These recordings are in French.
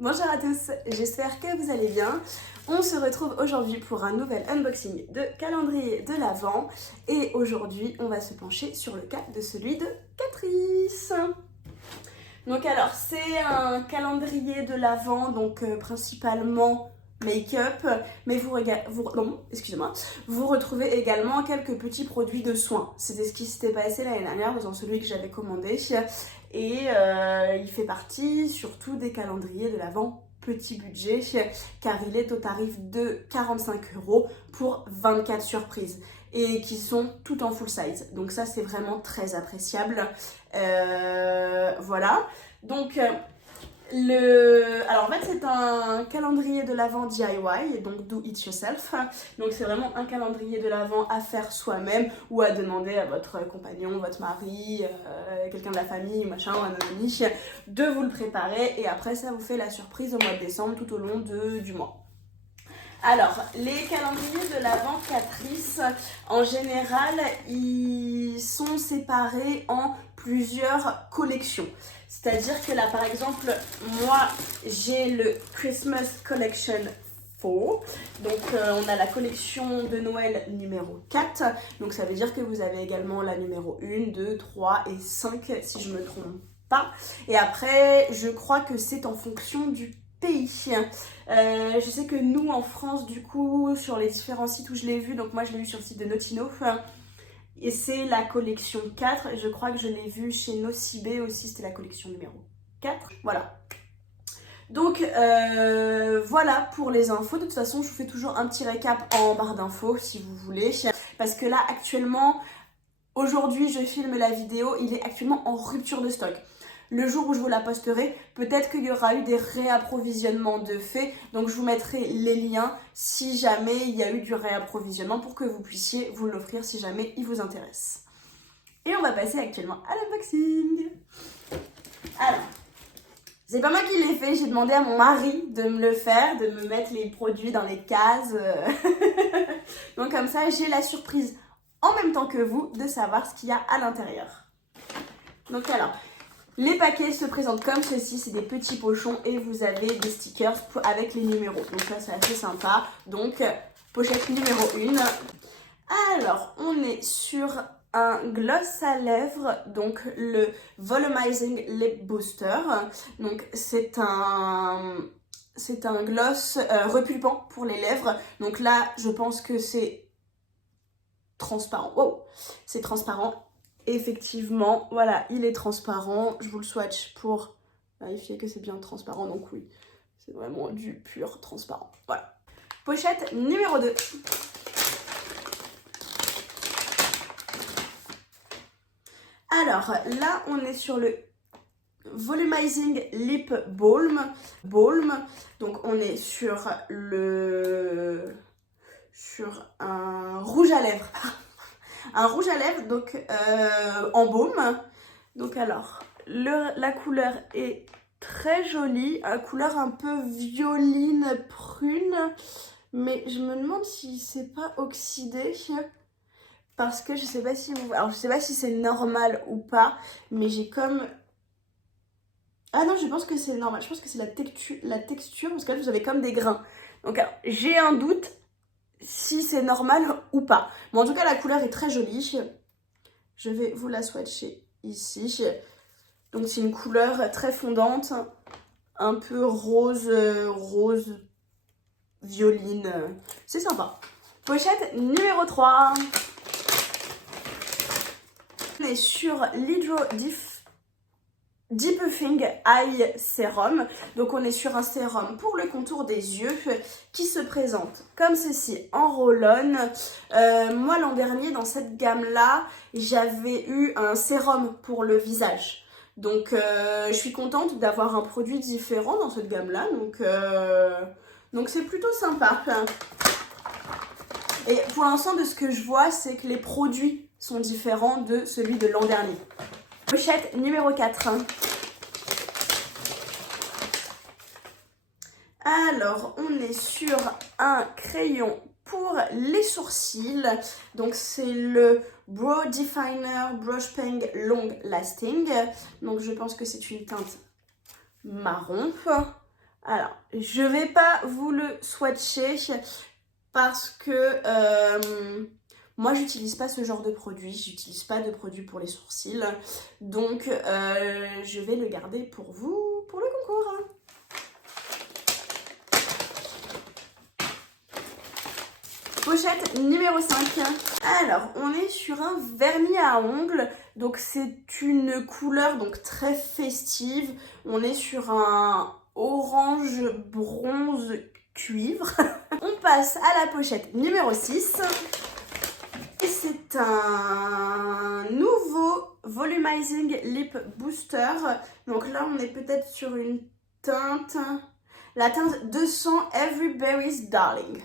Bonjour à tous, j'espère que vous allez bien. On se retrouve aujourd'hui pour un nouvel unboxing de calendrier de l'Avent et aujourd'hui on va se pencher sur le cas de celui de Catrice. Donc alors c'est un calendrier de l'Avent donc principalement make-up, mais vous retrouvez également quelques petits produits de soins. C'était ce qui s'était passé l'année dernière dans celui que j'avais commandé et il fait partie surtout des calendriers de l'Avent petit budget car il est au tarif de 45 € pour 24 surprises et qui sont tout en full size. Donc ça c'est vraiment très appréciable. Voilà. Donc alors en fait c'est un calendrier de l'Avent DIY, donc do it yourself. Donc c'est vraiment un calendrier de l'Avent à faire soi-même ou à demander à votre compagnon, votre mari, quelqu'un de la famille, machin, un ami, de vous le préparer et après ça vous fait la surprise au mois de décembre tout au long du mois. Alors, les calendriers de l'Avent Catrice, en général, ils sont séparés en plusieurs collections. C'est-à-dire que là, par exemple, moi, j'ai le Christmas Collection 4. Donc, on a la collection de Noël numéro 4. Donc, ça veut dire que vous avez également la numéro 1, 2, 3 et 5, si je ne me trompe pas. Et après, je crois que c'est en fonction du pays. Je sais que nous en France du coup sur les différents sites où je l'ai vu, donc moi je l'ai vu sur le site de Notino et c'est la collection 4 et je crois que je l'ai vu chez Nocibé aussi, c'était la collection numéro 4. Voilà. Donc voilà pour les infos. De toute façon je vous fais toujours un petit récap en barre d'infos si vous voulez, parce que là actuellement, aujourd'hui je filme la vidéo, il est actuellement en rupture de stock. Le jour où je vous la posterai, peut-être qu'il y aura eu des réapprovisionnements de fait. Donc je vous mettrai les liens si jamais il y a eu du réapprovisionnement pour que vous puissiez vous l'offrir si jamais il vous intéresse. Et on va passer actuellement à l'unboxing. Alors, c'est pas moi qui l'ai fait, j'ai demandé à mon mari de me le faire, de me mettre les produits dans les cases. Donc comme ça, j'ai la surprise en même temps que vous de savoir ce qu'il y a à l'intérieur. Donc alors, les paquets se présentent comme ceci, c'est des petits pochons et vous avez des stickers avec les numéros. Donc ça c'est assez sympa. Donc pochette numéro 1. Alors on est sur un gloss à lèvres, donc le Volumizing Lip Booster. Donc c'est un gloss repulpant pour les lèvres. Donc là je pense que c'est transparent. Wow, c'est transparent. Effectivement, voilà, il est transparent. Je vous le swatch pour vérifier que c'est bien transparent. Donc oui, c'est vraiment du pur transparent. Voilà. Pochette numéro 2. Alors là, on est sur le Volumizing Lip Balm. Donc on est sur un rouge à lèvres. Un rouge à lèvres, donc en baume. Donc alors, la couleur est très jolie, une couleur un peu violine prune, mais je me demande si c'est pas oxydé, parce que je sais pas si vous... Alors je sais pas si c'est normal ou pas, mais j'ai comme... Ah non, je pense que c'est normal, je pense que c'est la texture, parce que là vous avez comme des grains. Donc alors, j'ai un doute si c'est normal ou pas. Mais en tout cas, la couleur est très jolie. Je vais vous la swatcher ici. Donc c'est une couleur très fondante, un peu rose violine. C'est sympa. Pochette numéro 3. On est sur l'Hydro Depuffing Eye Serum. Donc on est sur un sérum pour le contour des yeux qui se présente comme ceci en roll-on. Moi l'an dernier dans cette gamme là j'avais eu un sérum pour le visage. Donc je suis contente d'avoir un produit différent dans cette gamme là. Donc c'est plutôt sympa. Et pour l'instant de ce que je vois c'est que les produits sont différents de celui de l'an dernier. Pochette numéro 4. Alors, on est sur un crayon pour les sourcils. Donc, c'est le Brow Definer Brush Pen Long Lasting. Donc, je pense que c'est une teinte marron. Alors, je vais pas vous le swatcher parce que moi, j'utilise pas ce genre de produit. J'utilise pas de produit pour les sourcils. Donc, je vais le garder pour vous, pour le concours. Pochette numéro 5. Alors, on est sur un vernis à ongles. Donc, c'est une couleur donc très festive. On est sur un orange bronze cuivre. On passe à la pochette numéro 6. Et c'est un nouveau Volumizing Lip Booster. Donc là, on est peut-être sur une teinte, la teinte 200 Everyberry's Darling.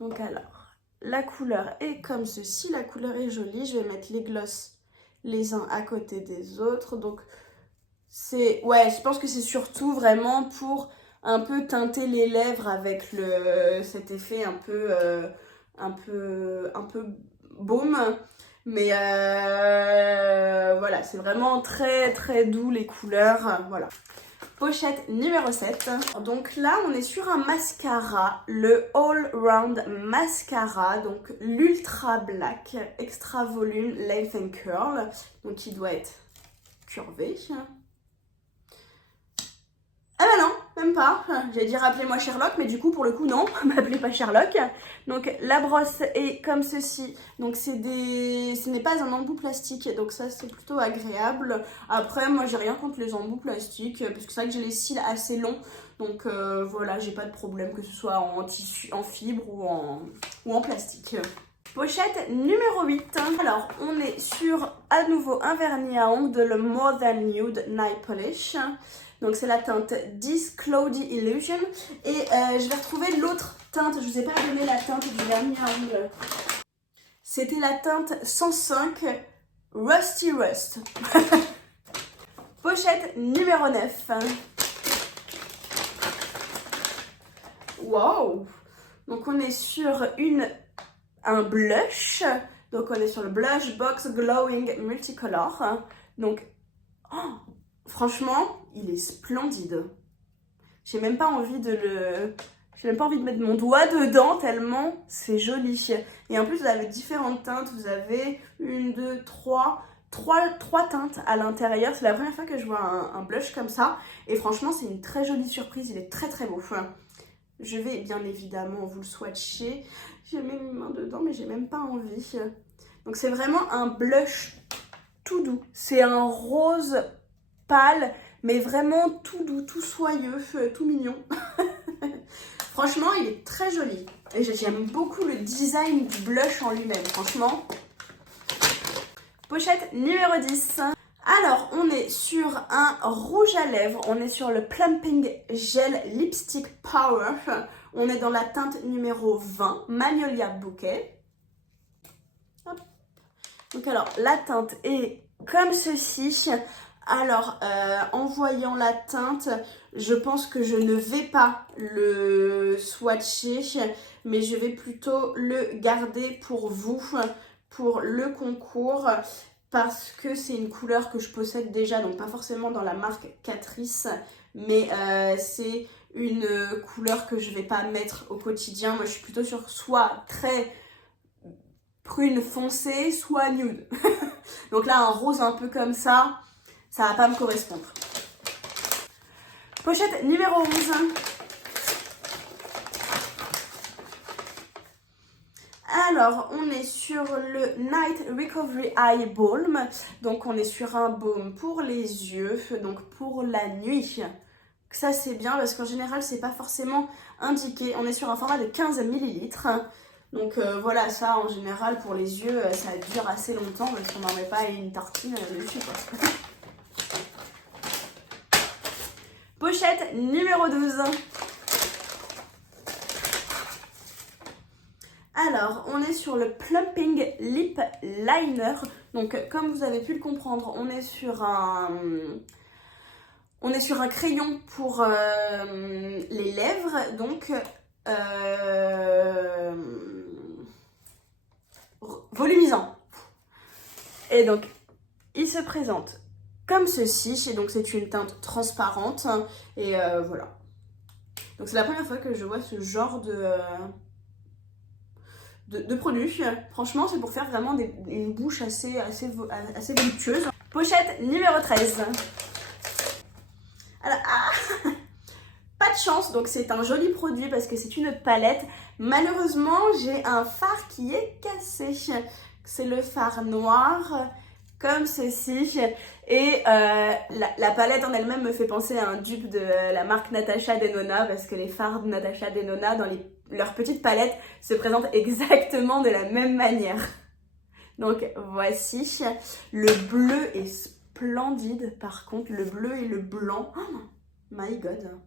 Donc alors, la couleur est comme ceci, la couleur est jolie. Je vais mettre les glosses les uns à côté des autres. Donc c'est, ouais, je pense que c'est surtout vraiment pour un peu teinter les lèvres avec cet effet un peu baume. Mais voilà, c'est vraiment très très doux les couleurs, voilà. Pochette numéro 7. Donc là, on est sur un mascara, le All Round Mascara, donc l'Ultra Black Extra Volume Length and Curl, donc qui doit être curvé. Ah bah non, même pas. J'allais dire appelez-moi Sherlock, mais du coup pour le coup non, m'appelez pas Sherlock. Donc la brosse est comme ceci. Donc ce n'est pas un embout plastique, donc ça c'est plutôt agréable. Après moi j'ai rien contre les embouts plastiques, parce que c'est vrai que j'ai les cils assez longs. Donc voilà, j'ai pas de problème que ce soit en tissu, en fibre ou en plastique. Pochette numéro 8. Alors, on est sur à nouveau un vernis à ongles de le More Than Nude Nail Polish. Donc, c'est la teinte 10 Cloudy Illusion. Et je vais retrouver l'autre teinte. Je ne vous ai pas donné la teinte du vernis à ongles. C'était la teinte 105 Rusty Rust. Pochette numéro 9. Wow! Donc, on est sur un blush. Donc on est sur le Blush Box Glowing Multicolor. Donc oh, franchement, il est splendide. J'ai même pas envie de mettre mon doigt dedans tellement c'est joli. Et en plus vous avez différentes teintes. Vous avez une, deux, trois teintes à l'intérieur. C'est la première fois que je vois un blush comme ça. Et franchement c'est une très jolie surprise. Il est très très beau. Je vais bien évidemment vous le swatcher. J'ai mis mes mains dedans, mais j'ai même pas envie. Donc c'est vraiment un blush tout doux. C'est un rose pâle, mais vraiment tout doux, tout soyeux, tout mignon. Franchement, il est très joli. Et j'aime beaucoup le design du blush en lui-même, franchement. Pochette numéro 10. Alors, on est sur un rouge à lèvres. On est sur le Plumping Gel Lipstick Power. On est dans la teinte numéro 20, Magnolia Bouquet. Hop. Donc alors, la teinte est comme ceci. Alors, en voyant la teinte, je pense que je ne vais pas le swatcher, mais je vais plutôt le garder pour vous, pour le concours, parce que c'est une couleur que je possède déjà, donc pas forcément dans la marque Catrice, mais c'est une couleur que je vais pas mettre au quotidien. Moi, je suis plutôt sur soit très prune foncée, soit nude. Donc là, un rose un peu comme ça va pas me correspondre. Pochette numéro 11. Alors, on est sur le Night Recovery Eye Balm. Donc, on est sur un baume pour les yeux, donc pour la nuit. Ça, c'est bien parce qu'en général, c'est pas forcément indiqué. On est sur un format de 15 ml. Donc, voilà, ça, en général, pour les yeux, ça dure assez longtemps parce qu'on n'en met pas une tartine dessus, quoi. Pochette numéro 12. Alors, on est sur le Plumping Lip Liner. Donc, comme vous avez pu le comprendre, on est sur un crayon pour les lèvres. Donc, volumisant. Et donc, il se présente comme ceci. Et donc c'est une teinte transparente. Et voilà. Donc c'est la première fois que je vois ce genre de produit. Franchement, c'est pour faire vraiment une bouche assez voluptueuse. Pochette numéro 13. Alors, pas de chance, donc c'est un joli produit parce que c'est une palette. Malheureusement, j'ai un fard qui est cassé. C'est le fard noir, comme ceci. Et la palette en elle-même me fait penser à un dupe de la marque Natasha Denona, parce que les fards de Natasha Denona dans leurs petites palettes se présentent exactement de la même manière. Donc voici, le bleu est splendide par contre, le bleu et le blanc, oh my god.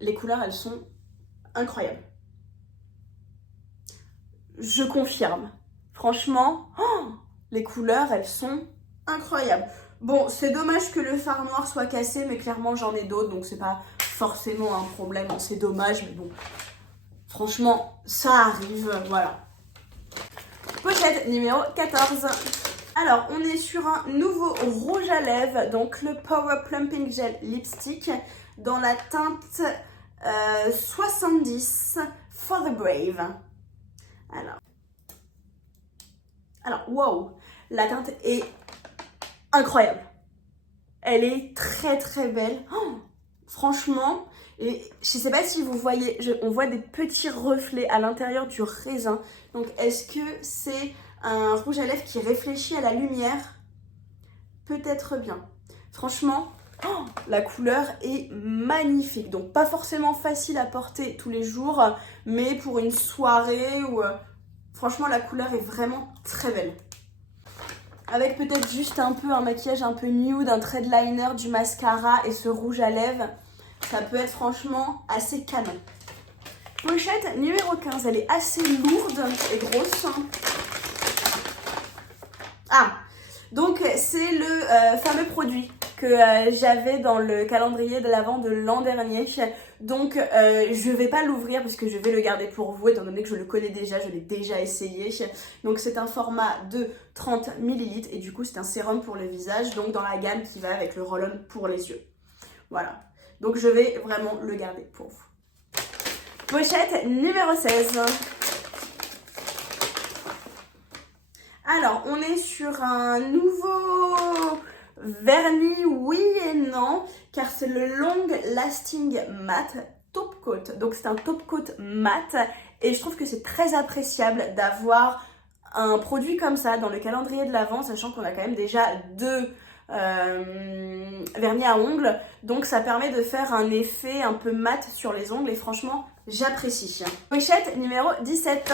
Les couleurs, elles sont incroyables. Je confirme. Franchement, oh, les couleurs, elles sont incroyables. Bon, c'est dommage que le fard noir soit cassé, mais clairement, j'en ai d'autres, donc c'est pas forcément un problème. C'est dommage, mais bon, franchement, ça arrive, voilà. Pochette numéro 14. Alors, on est sur un nouveau rouge à lèvres, donc le Power Plumping Gel Lipstick, dans la teinte 70 For the Brave. Alors, wow, la teinte est incroyable. Elle est très très belle. Oh, franchement, et je sais pas si vous voyez, on voit des petits reflets à l'intérieur du raisin. Donc, est-ce que c'est un rouge à lèvres qui réfléchit à la lumière? Peut-être bien. Franchement, oh, la couleur est magnifique. Donc, pas forcément facile à porter tous les jours, mais pour une soirée ou... franchement, la couleur est vraiment très belle. Avec peut-être juste un peu un maquillage un peu nude, un trait de liner, du mascara et ce rouge à lèvres, ça peut être franchement assez canon. Pochette numéro 15, elle est assez lourde et grosse. Ah, donc c'est le fameux produit que j'avais dans le calendrier de l'Avent de l'an dernier. Donc je vais pas l'ouvrir parce que je vais le garder pour vous étant donné que je le connais déjà, je l'ai déjà essayé. Donc c'est un format de 30 ml et du coup c'est un sérum pour le visage, donc dans la gamme qui va avec le roll-on pour les yeux. Voilà, donc je vais vraiment le garder pour vous. Pochette numéro 16. Alors, on est sur un nouveau vernis, oui et non, car c'est le Long Lasting Matte Top Coat. Donc, c'est un top coat mat et je trouve que c'est très appréciable d'avoir un produit comme ça dans le calendrier de l'Avent, sachant qu'on a quand même déjà deux vernis à ongles. Donc, ça permet de faire un effet un peu mat sur les ongles et franchement, j'apprécie. Pochette numéro 17.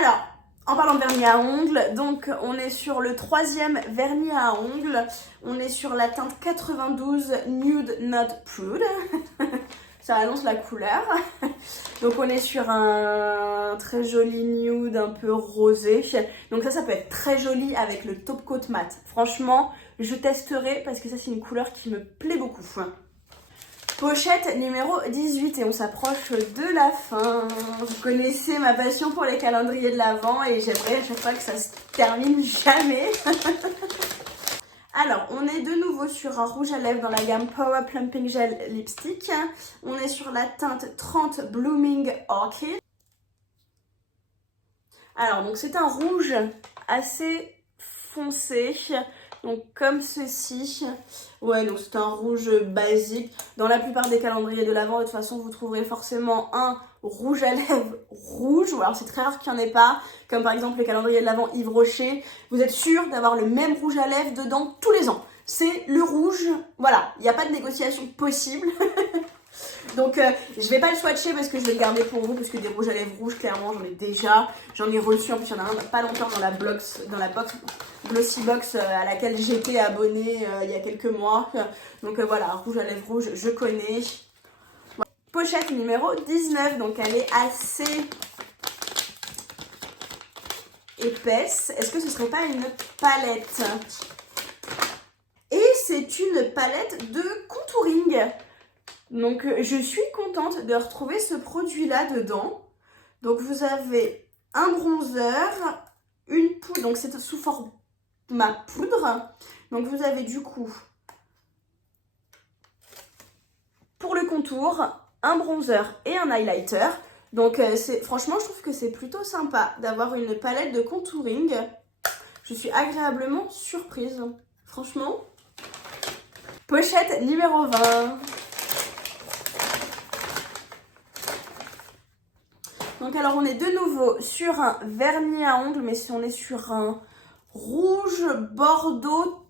Alors, en parlant de vernis à ongles, donc on est sur le 3e vernis à ongles. On est sur la teinte 92 Nude Not Prude. Ça annonce la couleur. Donc on est sur un très joli nude un peu rosé. Donc ça peut être très joli avec le top coat mat. Franchement, je testerai parce que ça c'est une couleur qui me plaît beaucoup. Pochette numéro 18 et on s'approche de la fin. Vous connaissez ma passion pour les calendriers de l'Avent et j'aimerais à chaque fois que ça se termine jamais. Alors, on est de nouveau sur un rouge à lèvres dans la gamme Power Plumping Gel Lipstick. On est sur la teinte 30 Blooming Orchid. Alors, donc c'est un rouge assez foncé. Donc comme ceci, ouais, donc c'est un rouge basique. Dans la plupart des calendriers de l'Avent, de toute façon, vous trouverez forcément un rouge à lèvres rouge. Ou alors c'est très rare qu'il n'y en ait pas, comme par exemple le calendrier de l'Avent Yves Rocher. Vous êtes sûr d'avoir le même rouge à lèvres dedans tous les ans. C'est le rouge, voilà, il n'y a pas de négociation possible. Donc je vais pas le swatcher parce que je vais le garder pour vous, parce que des rouges à lèvres rouges, clairement j'en ai déjà. J'en ai reçu, en plus il y en a un pas longtemps dans la box Glossy Box à laquelle j'étais abonnée il y a quelques mois. Donc voilà, rouge à lèvres rouge, je connais. Voilà. Pochette numéro 19, donc elle est assez épaisse. Est-ce que ce serait pas une palette? Et c'est une palette de contouring. Donc je suis contente de retrouver ce produit-là dedans. Donc vous avez un bronzer, une poudre, donc c'est sous format poudre. Donc vous avez du coup, pour le contour, un bronzer et un highlighter. Donc franchement, je trouve que c'est plutôt sympa d'avoir une palette de contouring. Je suis agréablement surprise. Franchement. Pochette numéro 20. Donc alors on est de nouveau sur un vernis à ongles, mais si on est sur un rouge bordeaux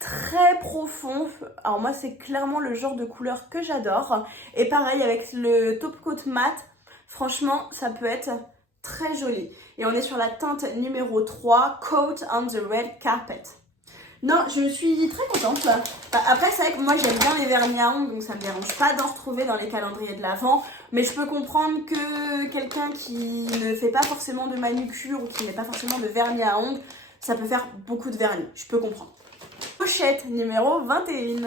très profond. Alors moi c'est clairement le genre de couleur que j'adore. Et pareil avec le top coat mat, franchement ça peut être très joli. Et on est sur la teinte numéro 3, Coat on the Red Carpet. Non, je suis très contente là. Après, c'est vrai que moi j'aime bien les vernis à ongles, donc ça me dérange pas d'en retrouver dans les calendriers de l'Avent. Mais je peux comprendre que quelqu'un qui ne fait pas forcément de manucure ou qui n'est pas forcément de vernis à ongles, ça peut faire beaucoup de vernis. Je peux comprendre. Pochette numéro 21.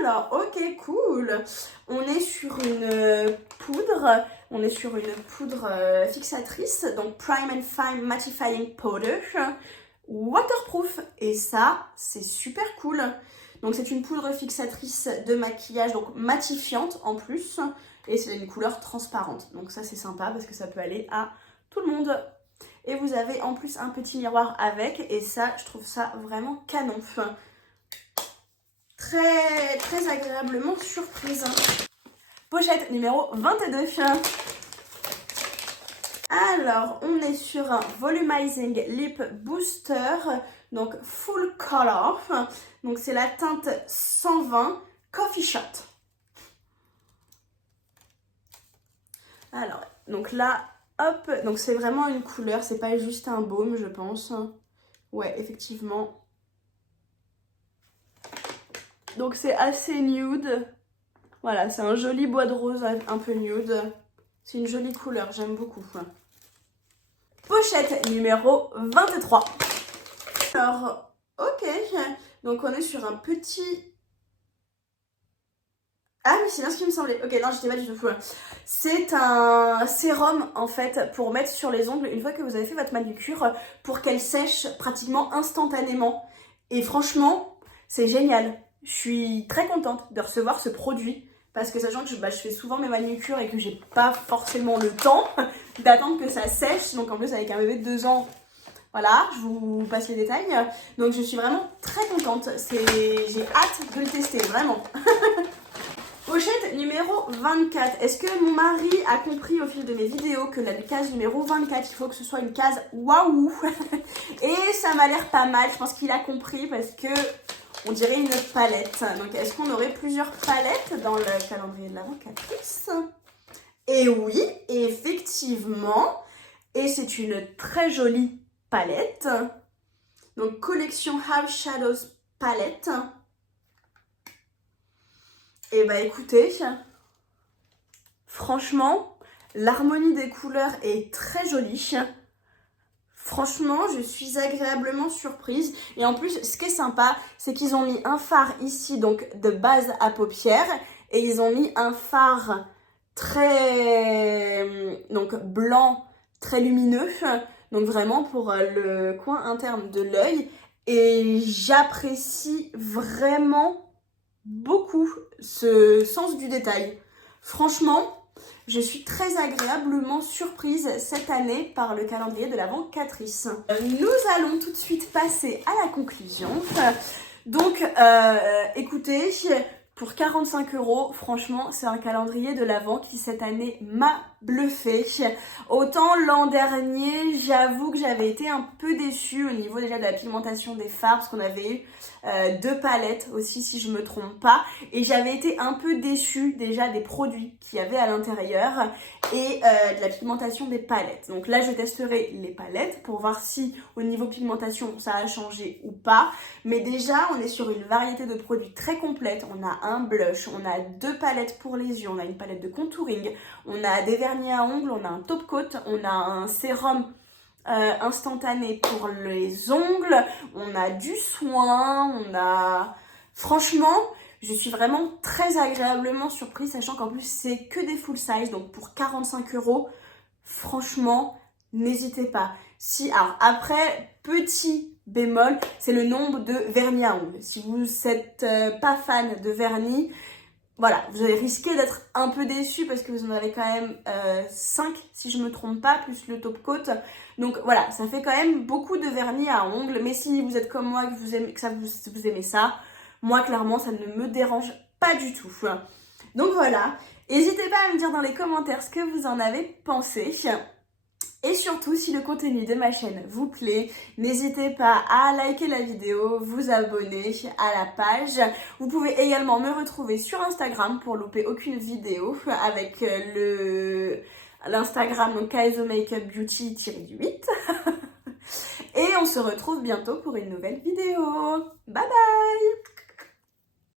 Alors, ok, cool. On est sur une poudre. On est sur une poudre fixatrice. Donc, Prime and Fine Mattifying Powder. Waterproof. Et ça, c'est super cool. Donc, c'est une poudre fixatrice de maquillage. Donc, matifiante en plus. Et c'est une couleur transparente. Donc, ça, c'est sympa parce que ça peut aller à tout le monde. Et vous avez en plus un petit miroir avec. Et ça, je trouve ça vraiment canon. Très, très agréablement surprise. Pochette numéro 22. Alors, on est sur un Volumizing Lip Booster, donc Full Color. Donc, c'est la teinte 120 Coffee Shot. Alors, donc là, hop, donc c'est vraiment une couleur, c'est pas juste un baume, je pense. Ouais, effectivement. Donc c'est assez nude. Voilà, c'est un joli bois de rose un peu nude. C'est une jolie couleur, j'aime beaucoup. Pochette numéro 23. Alors, ok. Donc on est sur un petit... Ah mais c'est bien ce qui me semblait. Ok, non, j'étais pas du tout fou. C'est un sérum en fait pour mettre sur les ongles une fois que vous avez fait votre manucure pour qu'elle sèche pratiquement instantanément. Et franchement, c'est génial. Je suis très contente de recevoir ce produit parce que sachant que je fais souvent mes manucures et que j'ai pas forcément le temps d'attendre que ça sèche. Donc en plus avec un bébé de 2 ans, voilà, je vous passe les détails. Donc je suis vraiment très contente. J'ai hâte de le tester, vraiment. Pochette numéro 24. Est-ce que mon mari a compris au fil de mes vidéos que la case numéro 24, il faut que ce soit une case waouh? Et ça m'a l'air pas mal. Je pense qu'il a compris parce que on dirait une palette. Donc, est-ce qu'on aurait plusieurs palettes dans le calendrier de l'Avent Catrice? Et oui, effectivement. Et c'est une très jolie palette. Donc, collection House Shadows palette. Et bah écoutez, franchement, l'harmonie des couleurs est très jolie. Franchement, je suis agréablement surprise. Et en plus, ce qui est sympa, c'est qu'ils ont mis un fard ici, donc de base à paupières. Et ils ont mis un fard très donc blanc, très lumineux. Donc vraiment pour le coin interne de l'œil. Et j'apprécie vraiment beaucoup ce sens du détail. Franchement, je suis très agréablement surprise cette année par le calendrier de l'Avent Catrice. Nous allons tout de suite passer à la conclusion. Donc, écoutez, pour 45 €, franchement, c'est un calendrier de l'Avent qui cette année m'a bluffé. Autant l'an dernier, j'avoue que j'avais été un peu déçue au niveau déjà de la pigmentation des fards, parce qu'on avait eu 2 palettes aussi, si je me trompe pas. Et j'avais été un peu déçue déjà des produits qu'il y avait à l'intérieur et de la pigmentation des palettes. Donc là, je testerai les palettes pour voir si au niveau pigmentation, ça a changé ou pas. Mais déjà, on est sur une variété de produits très complète. On a un blush, on a 2 palettes pour les yeux, on a une palette de contouring, on a des vernis à ongles, on a un top coat, on a un sérum instantané pour les ongles, on a du soin, on a... Franchement, je suis vraiment très agréablement surprise, sachant qu'en plus c'est que des full size, donc pour 45 €, franchement, n'hésitez pas. Si, alors après, petit bémol, c'est le nombre de vernis à ongles. Si vous n'êtes pas fan de vernis, voilà, vous allez risquer d'être un peu déçu parce que vous en avez quand même 5 si je me trompe pas, plus le top coat. Donc voilà, ça fait quand même beaucoup de vernis à ongles. Mais si vous êtes comme moi, que vous aimez, vous aimez ça, moi clairement ça ne me dérange pas du tout. Donc voilà, n'hésitez pas à me dire dans les commentaires ce que vous en avez pensé. Et surtout, si le contenu de ma chaîne vous plaît, n'hésitez pas à liker la vidéo, vous abonner à la page. Vous pouvez également me retrouver sur Instagram pour louper aucune vidéo avec l'Instagram donc Kaeso Makeup Beauty-8. Et on se retrouve bientôt pour une nouvelle vidéo. Bye bye!